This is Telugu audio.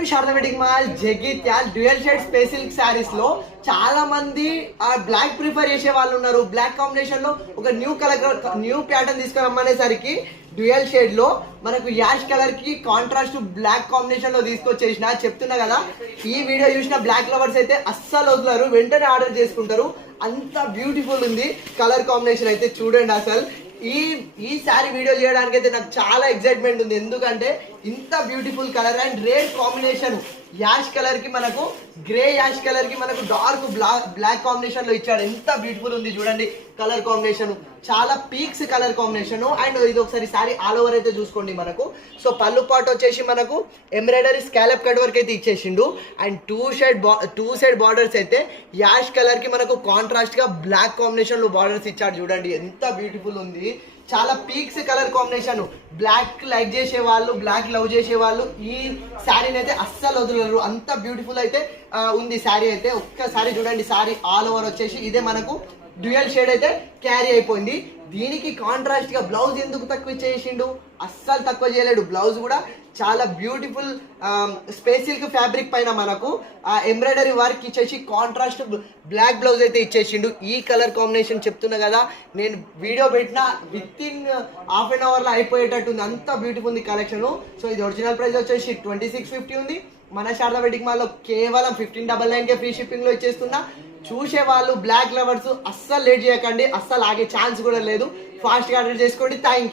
To Sharada wedding mall Jagtial dual shade space silk saris లో చాలా మంది బ్లాక్ ప్రిఫర్ చేసే వాళ్ళు ఉన్నారు. బ్లాక్ కాంబినేషన్ లో ఒక న్యూ ప్యాటర్న్ తీసుకురమ్మనేసరికి డ్యూయల్ షేడ్ లో మనకు యాష్ కలర్ కి కాంట్రాస్ట్ బ్లాక్ కాంబినేషన్ లో తీసుకొచ్చేసిన చెప్తున్నా కదా. ఈ వీడియో చూసిన బ్లాక్ లవర్స్ అయితే అస్సలు వదలరు, వెంటనే ఆర్డర్ చేసుకుంటారు. అంత బ్యూటిఫుల్ ఉంది కలర్ కాంబినేషన్ అయితే చూడండి. అసలు ఈ సారీ వీడియో చేయడానికి అయితే నాకు చాలా ఎక్సైట్మెంట్ ఉంది. ఎందుకంటే ఇంత beautiful colour and rare combination ash colour కి మనకు గ్రే యాష్ కలర్ కి మనకు డార్క్ బ్లాక్ కాంబినేషన్ లో ఇచ్చాడు. ఎంత బ్యూటిఫుల్ ఉంది చూడండి కలర్ కాంబినేషన్, చాలా పీక్స్ కలర్ కాంబినేషన్. అండ్ ఇది ఒకసారి సారీ ఆల్ ఓవర్ అయితే చూసుకోండి మనకు. సో పళ్ళు పాటు వచ్చేసి మనకు ఎంబ్రాయిడరీ స్కాలప్ కట్ వర్క్ అయితే ఇచ్చేసిండు. అండ్ టూ సైడ్ బార్డర్స్ అయితే యాష్ కలర్ కి మనకు కాంట్రాస్ట్ గా బ్లాక్ కాంబినేషన్ లో బార్డర్స్ ఇచ్చాడు. చూడండి ఎంత బ్యూటిఫుల్ ఉంది, చాలా peaks colour combination. Black like చేసే వాళ్ళు, బ్లాక్ లవ్ చేసే వాళ్ళు ఈ శారీని అయితే అస్సలు వదలరు. అంత బ్యూటిఫుల్ అయితే ఉంది శారీ అయితే. ఒక్కసారి చూడండి శారీ ఆల్ ఓవర్ వచ్చేసి ఇదే మనకు డ్యూయల్ షేడ్ అయితే క్యారీ అయిపోయింది. దీనికి కాంట్రాస్ట్ గా బ్లౌజ్ ఎందుకు తక్కువ చేసిండు, అస్సలు తక్కువ చేయలేడు. బ్లౌజ్ కూడా చాలా బ్యూటిఫుల్ స్పేస్ సిల్క్ ఫ్యాబ్రిక్ పైన మనకు ఎంబ్రాయిడరీ వర్క్ ఇచ్చేసి కాంట్రాస్ట్ బ్లాక్ బ్లౌజ్ అయితే ఇచ్చేసిండు. ఈ కలర్ కాంబినేషన్ చెప్తున్నా కదా, నేను వీడియో పెట్టిన within half an hour లో అయిపోయేటట్టు ఉంది. అంత బ్యూటిఫుల్ ఉంది కలెక్షన్. సో ఇది ఒరిజినల్ ప్రైస్ వచ్చేసి 2650 ఉంది. మన శారదా వెడ్డింగ్ మాల్ లో కేవలం 1599 ఫ్రీ షిప్పింగ్ లో ఇచ్చేస్తున్నా. చూసే వాళ్ళు బ్లాక్ లవర్స్ అస్సలు లేట్ చేయకండి, అస్సలు ఆగే ఛాన్స్ కూడా లేదు. ఫాస్ట్ గా ఆర్డర్ చేసుకోండి. Thank you.